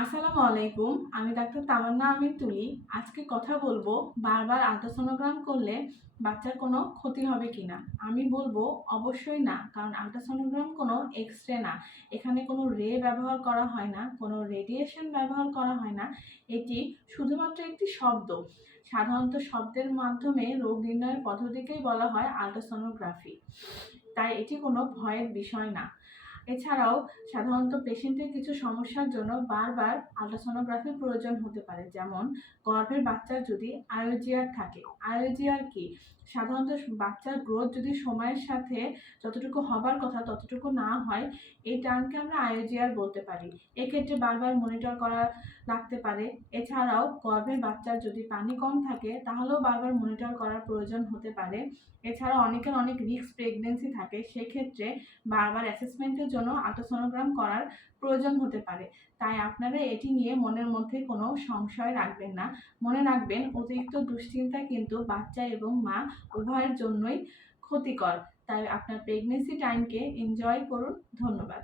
আসসালামু আলাইকুম। আমি ডাক্তার তামান্না আমিন তুলি। আজকে কথা বলবো বারবার আল্ট্রাসোনোগ্রাম করলে বাচ্চার কোনো ক্ষতি হবে কিনা। আমি বলবো অবশ্যই না, কারণ আল্ট্রাসোনোগ্রাম কোনো এক্স-রে না। এখানে কোনো রে ব্যবহার করা হয় না, কোনো রেডিয়েশন ব্যবহার করা হয় না। এটি শুধুমাত্র একটি শব্দ। সাধারণত শব্দের মাধ্যমে রোগ নির্ণয়ের পদ্ধতিকেই বলা হয় আল্ট্রাসোনোগ্রাফি। তাই এটি কোনো ভয়ের বিষয় না। এছাড়াও সাধারণত পেশেন্টের কিছু সমস্যার জন্য বারবার আল্ট্রাসোনোগ্রাফির প্রয়োজন হতে পারে, যেমন গর্ভের বাচ্চার যদি আইওজিআর থাকে। আইওজিআর কি? সাধারণত বাচ্চার গ্রোথ যদি সময়ের সাথে যতটুকু হবার কথা ততটুকু না হয়, এই টার্মকে আমরা আইওজিআর বলতে পারি। এক্ষেত্রে বারবার মনিটর করা লাগতে পারে। এছাড়াও গর্ভের বাচ্চার যদি পানি কম থাকে তাহলেও বারবার মনিটর করার প্রয়োজন হতে পারে। এছাড়াও অনেকের অনেক রিস্ক প্রেগনেন্সি থাকে, সেক্ষেত্রে বারবার অ্যাসেসমেন্টের জন্য আল্ট্রাসোনোগ্রাম করার প্রয়োজন হতে পারে। তাই আপনারা এটি নিয়ে মনের মধ্যে কোনো সংশয় রাখবেন না। মনে রাখবেন, অতিরিক্ত দুশ্চিন্তা কিন্তু বাচ্চা এবং মা উভয়ের জন্যই ক্ষতিকর। তাই আপনার প্রেগনেন্সি টাইমকে এনজয় করুন। ধন্যবাদ।